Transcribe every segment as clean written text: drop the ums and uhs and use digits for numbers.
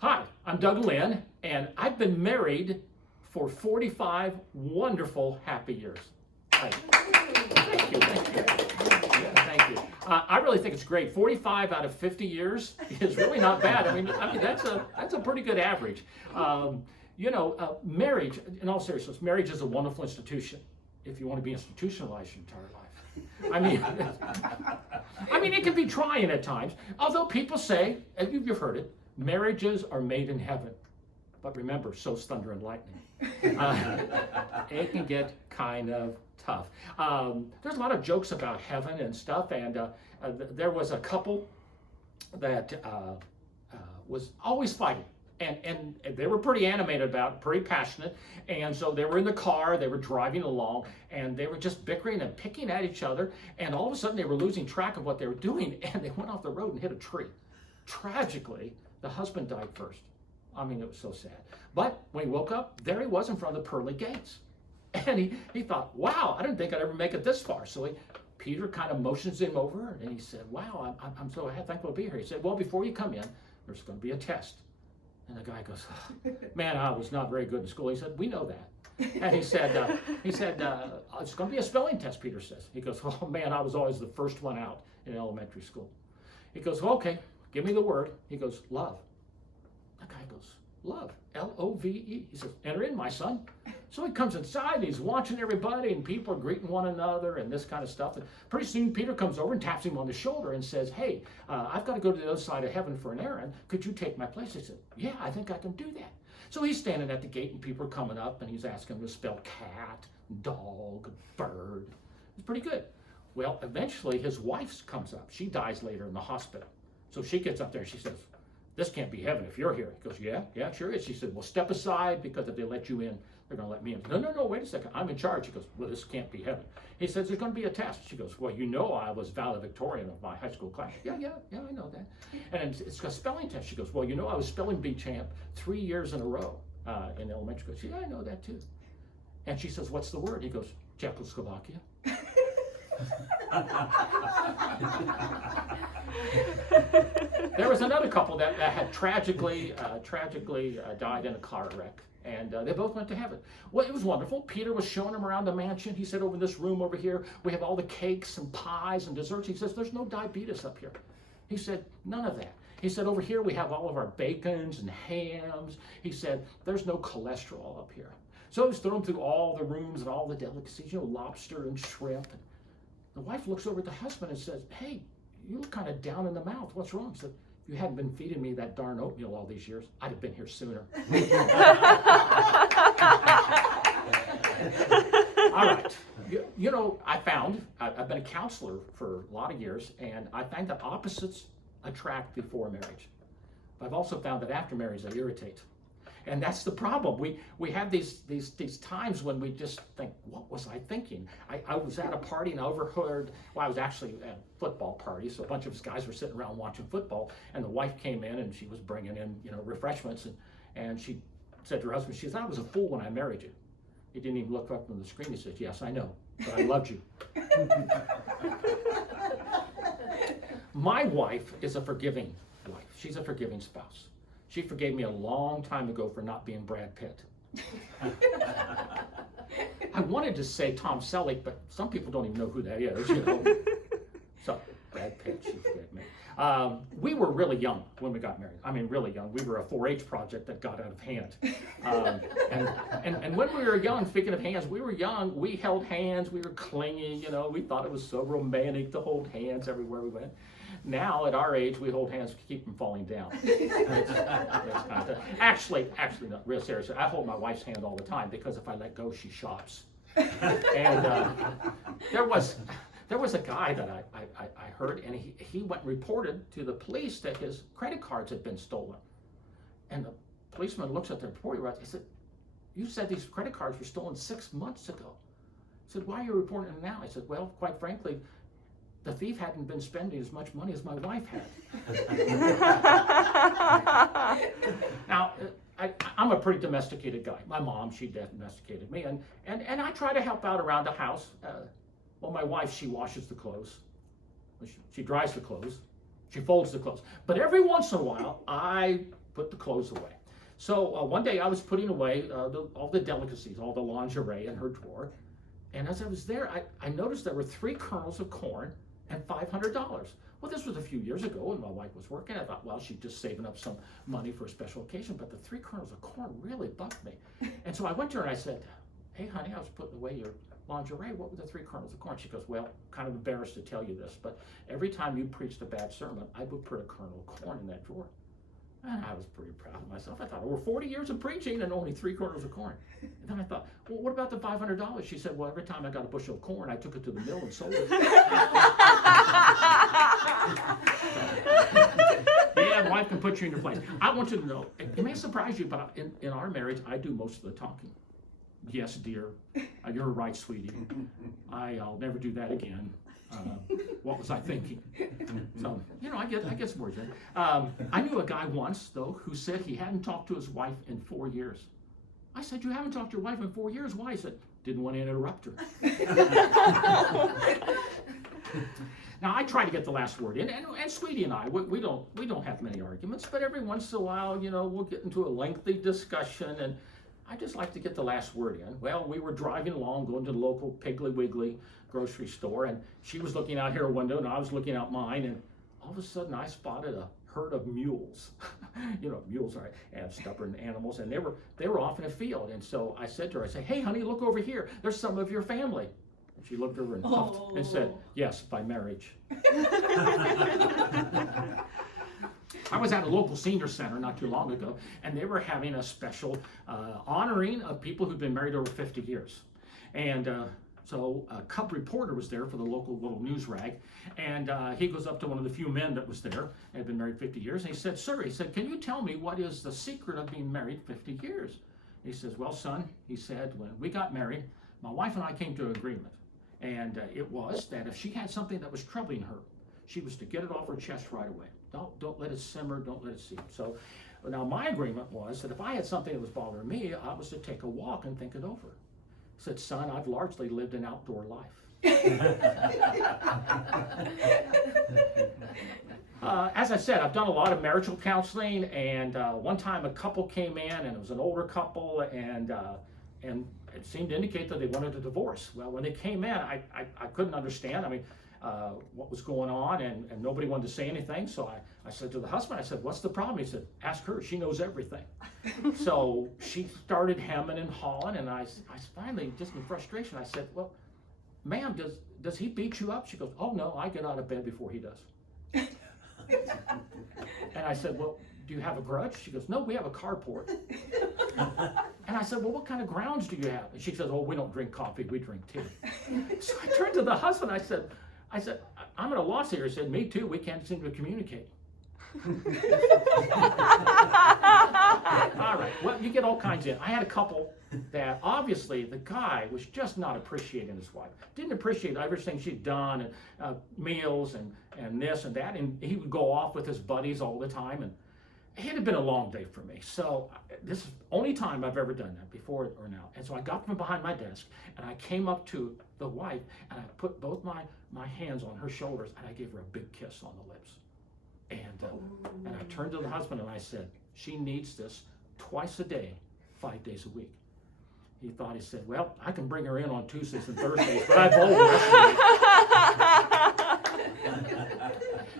Hi, I'm Doug Lynn, and I've been married for 45 wonderful, happy years. Thank you, thank you. Yeah, thank you. I really think it's great. 45 out of 50 years is really not bad. I mean that's a pretty good average. Marriage, in all seriousness, marriage is a wonderful institution if you want to be institutionalized your entire life. I mean, it can be trying at times. Although people say, and you've heard it, marriages are made in heaven. But remember, so's thunder and lightning. It can get kind of tough. There's a lot of jokes about heaven and stuff, and there was a couple that was always fighting. And they were pretty animated about it, pretty passionate. And so they were in the car, they were driving along, and they were just bickering and picking at each other. And all of a sudden they were losing track of what they were doing, and they went off the road and hit a tree. Tragically, the husband died first. I mean, it was so sad. But when he woke up, there he was in front of the pearly gates. And he thought, wow, I didn't think I'd ever make it this far. So Peter kind of motions him over, and he said, wow, I'm so thankful to be here. He said, well, before you come in, there's going to be a test. And the guy goes, oh, man, I was not very good in school. He said, we know that. And he said, it's going to be a spelling test, Peter says. He goes, oh, man, I was always the first one out in elementary school. He goes, well, okay, give me the word. He goes, love. The guy goes, love, L-O-V-E. He says, enter in, my son. So he comes inside, and he's watching everybody, and people are greeting one another and this kind of stuff. And pretty soon Peter comes over and taps him on the shoulder and says, hey, I've got to go to the other side of heaven for an errand. Could you take my place? He said, yeah, I think I can do that. So he's standing at the gate, and people are coming up, and he's asking him to spell cat, dog, bird. It's pretty good. Well, eventually his wife comes up. She dies later in the hospital. So she gets up there, she says, this can't be heaven if you're here. He goes, yeah, it sure is. She said, well, step aside, because if they let you in, they're going to let me in. No, wait a second. I'm in charge. He goes, well, this can't be heaven. He says, there's going to be a test. She goes, well, you know I was valedictorian of my high school class. Yeah, I know that. And it's a spelling test. She goes, well, you know I was spelling bee champ 3 years in a row in elementary school. She goes, yeah, I know that too. And she says, what's the word? He goes, Czechoslovakia. There was another couple that had tragically died in a car wreck, and they both went to heaven. Well, it was wonderful. Peter was showing them around the mansion. He said, over this room over here, we have all the cakes and pies and desserts. He says, there's no diabetes up here. He said, none of that. He said, over here we have all of our bacons and hams. He said, there's no cholesterol up here. So he was throwing through all the rooms and all the delicacies, lobster and shrimp. And the wife looks over at the husband and says, hey, you look kind of down in the mouth. What's wrong? He said, if you hadn't been feeding me that darn oatmeal all these years, I'd have been here sooner. All right. I found, I've been a counselor for a lot of years, and I find that opposites attract before marriage. But I've also found that after marriage, they irritate. And that's the problem. We have these times when we just think, what was I thinking? I was at a party and I overheard, well, I was actually at a football party, so a bunch of us guys were sitting around watching football, and the wife came in and she was bringing in, refreshments, and she said to her husband, she said, I was a fool when I married you. He didn't even look up on the screen. He says, yes, I know, but I loved you. My wife is a forgiving wife. She's a forgiving spouse. She forgave me a long time ago for not being Brad Pitt. I wanted to say Tom Selleck, but some people don't even know who that is, So, Brad Pitt, she forgave me. We were really young when we got married. I mean, really young. We were a 4-H project that got out of hand. And when we were young, speaking of hands, we were young. We held hands. We were clingy, We thought it was so romantic to hold hands everywhere we went. Now, at our age, we hold hands to keep from falling down. Actually, not real seriously. I hold my wife's hand all the time because if I let go, she shops. And there was a guy that I heard, and he went and reported to the police that his credit cards had been stolen. And the policeman looks at the report, he said, you said these credit cards were stolen 6 months ago. He said, why are you reporting them now? I said, well, quite frankly, the thief hadn't been spending as much money as my wife had. Now, I'm a pretty domesticated guy. My mom, she domesticated me, and I try to help out around the house. Well, my wife, she washes the clothes. She dries the clothes. She folds the clothes. But every once in a while, I put the clothes away. So one day I was putting away all the delicacies, all the lingerie in her drawer. And as I was there, I noticed there were 3 kernels of corn and $500. Well, this was a few years ago when my wife was working. I thought, well, she's just saving up some money for a special occasion. But the 3 kernels of corn really bugged me. And so I went to her and I said, hey, honey, I was putting away your lingerie. What were the 3 kernels of corn? She goes, well, kind of embarrassed to tell you this, but every time you preached a bad sermon, I would put a kernel of corn in that drawer. And I was pretty proud of myself. I thought, over 40 years of preaching and only 3 kernels of corn. And then I thought, well, what about the $500? She said, well, every time I got a bushel of corn, I took it to the mill and sold it. Yeah, wife can put you in your place. I want you to know, it may surprise you, but in our marriage, I do most of the talking. Yes, dear, you're right, sweetie. I'll never do that again. What was I thinking? So, I get some words in. I knew a guy once, though, who said he hadn't talked to his wife in 4 years. I said, you haven't talked to your wife in 4 years? Why? He said, didn't want to interrupt her. Now, I try to get the last word in, and Sweetie and I, we don't have many arguments, but every once in a while, we'll get into a lengthy discussion, and I just like to get the last word in. Well, we were driving along, going to the local Piggly Wiggly grocery store, and she was looking out her window, and I was looking out mine, and all of a sudden I spotted a herd of mules. Mules are stubborn animals, and they were off in a field. And so I said to her, I said, hey, honey, look over here. There's some of your family. And she looked over and puffed and said, yes, by marriage. I was at a local senior center not too long ago, and they were having a special honoring of people who've been married over 50 years. And so a cub reporter was there for the local little news rag, and he goes up to one of the few men that was there, and had been married 50 years, and he said, sir, he said, can you tell me what is the secret of being married 50 years? He says, well, son, he said, when we got married, my wife and I came to an agreement, and it was that if she had something that was troubling her, she was to get it off her chest right away. Don't let it simmer, don't let it seep. So now my agreement was that if I had something that was bothering me, I was to take a walk and think it over. I said, son, I've largely lived an outdoor life. As I said, I've done a lot of marital counseling, and one time a couple came in, and it was an older couple, and it seemed to indicate that they wanted a divorce. Well, when they came in, I couldn't understand. What was going on, and nobody wanted to say anything. So I said to the husband, I said, what's the problem? He said, ask her, she knows everything. So she started hemming and hawing, and I finally, just in frustration, I said, well, ma'am, does he beat you up? She goes, oh no, I get out of bed before he does. And I said, well, do you have a grudge? She goes, no, we have a carport. And I said, well, what kind of grounds do you have? And she says, oh, we don't drink coffee, we drink tea. So I turned to the husband, I said, I'm at a loss here. He said, me too, we can't seem to communicate. All right, well, you get all kinds of, I had a couple that obviously the guy was just not appreciating his wife. Didn't appreciate everything she'd done, and meals and this and that, and he would go off with his buddies all the time, and it had been a long day for me. So this is the only time I've ever done that, before or now. And so I got from behind my desk, and I came up to the wife, and I put both my hands on her shoulders, and I gave her a big kiss on the lips. And I turned to the husband and I said, she needs this twice a day, 5 days a week. He thought, he said, well, I can bring her in on Tuesdays and Thursdays, but I bowl the rest of the week.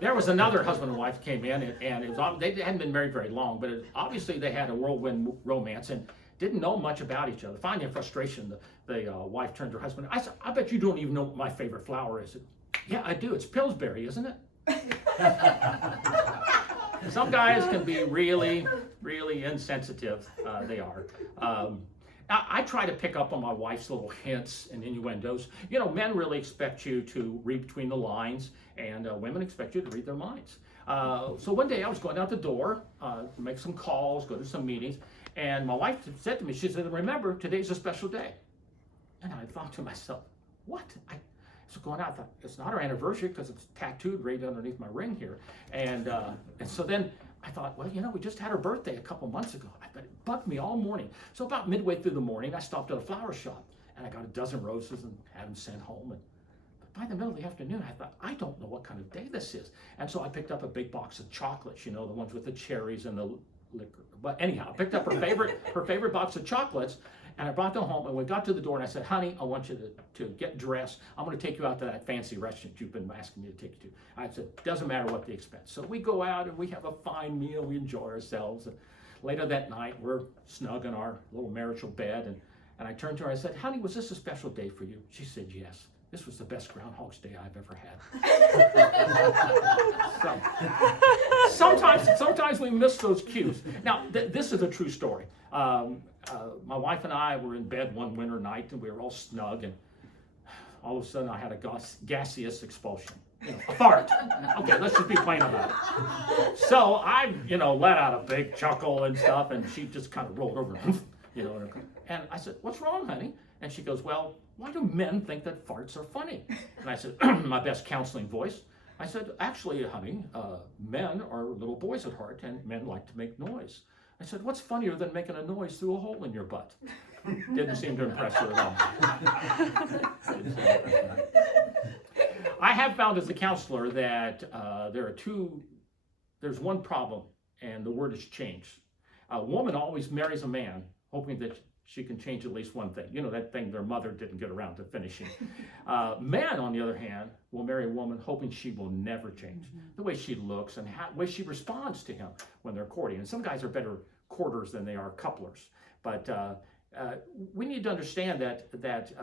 There was another husband and wife came in, and it was, they hadn't been married very long, but obviously they had a whirlwind romance and didn't know much about each other. Finally, in frustration, the wife turned to her husband. I said, I bet you don't even know what my favorite flower is. Yeah, I do. It's Pillsbury, isn't it? Some guys can be really, really insensitive. They are. I try to pick up on my wife's little hints and innuendos. Men really expect you to read between the lines, and women expect you to read their minds. So one day I was going out the door to make some calls, go to some meetings, and my wife said to me, she said, remember, today's a special day. And I thought to myself, what? So going out, I thought, it's not our anniversary because it's tattooed right underneath my ring here. And so then I thought, well, we just had her birthday a couple months ago. But it bugged me all morning. So about midway through the morning, I stopped at a flower shop, and I got a dozen roses and had them sent home. And by the middle of the afternoon, I thought, I don't know what kind of day this is. And so I picked up a big box of chocolates, the ones with the cherries and the liquor. But anyhow, I picked up her favorite box of chocolates, and I brought them home, and we got to the door, and I said, honey, I want you to get dressed. I'm going to take you out to that fancy restaurant you've been asking me to take you to. I said, doesn't matter what the expense. So we go out, and we have a fine meal. We enjoy ourselves. And later that night, we're snug in our little marital bed, and I turned to her, I said, honey, was this a special day for you? She said, yes. This was the best Groundhog's Day I've ever had. So, sometimes we miss those cues. Now, this is a true story. My wife and I were in bed one winter night, and we were all snug, and all of a sudden I had a gaseous expulsion. A fart. Okay, let's just be plain about it. So I, let out a big chuckle and stuff, and she just kind of rolled over, and I said, what's wrong, honey? And she goes, well, why do men think that farts are funny? And I said, my best counseling voice, I said, actually, honey, men are little boys at heart, and men like to make noise. I said, what's funnier than making a noise through a hole in your butt? Didn't seem to impress her at all. I have found as a counselor that there's one problem, and the word is change. A woman always marries a man hoping that she can change at least one thing. That thing their mother didn't get around to finishing. Men, on the other hand, will marry a woman hoping she will never change. The way she looks and the way she responds to him when they're courting. And some guys are better courters than they are couplers. But we need to understand that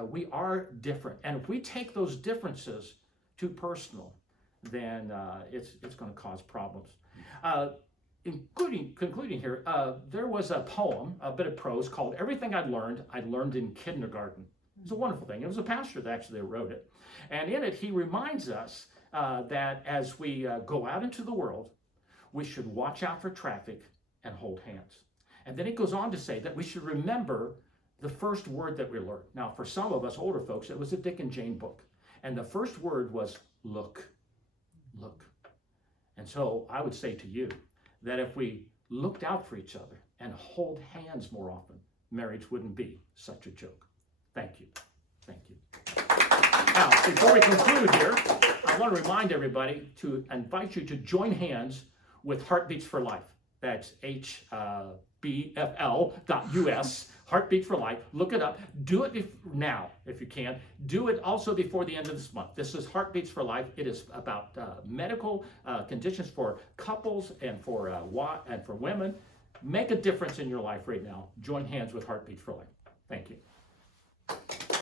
we are different. And if we take those differences too personal, then it's going to cause problems. Concluding here, there was a poem, a bit of prose called Everything I Learned in Kindergarten. It was a wonderful thing. It was a pastor that actually wrote it. And in it, he reminds us that as we go out into the world, we should watch out for traffic and hold hands. And then it goes on to say that we should remember the first word that we learned. Now, for some of us older folks, it was a Dick and Jane book. And the first word was look. Look. And so I would say to you, that if we looked out for each other and hold hands more often, marriage wouldn't be such a joke. Thank you. Thank you. Now, before we conclude here, I want to remind everybody to invite you to join hands with Heartbeats for Life. That's HBFL.us, Heartbeats for Life. Look it up. Do it now, if you can. Do it also before the end of this month. This is Heartbeats for Life. It is about medical conditions for couples and for women. Make a difference in your life right now. Join hands with Heartbeats for Life. Thank you.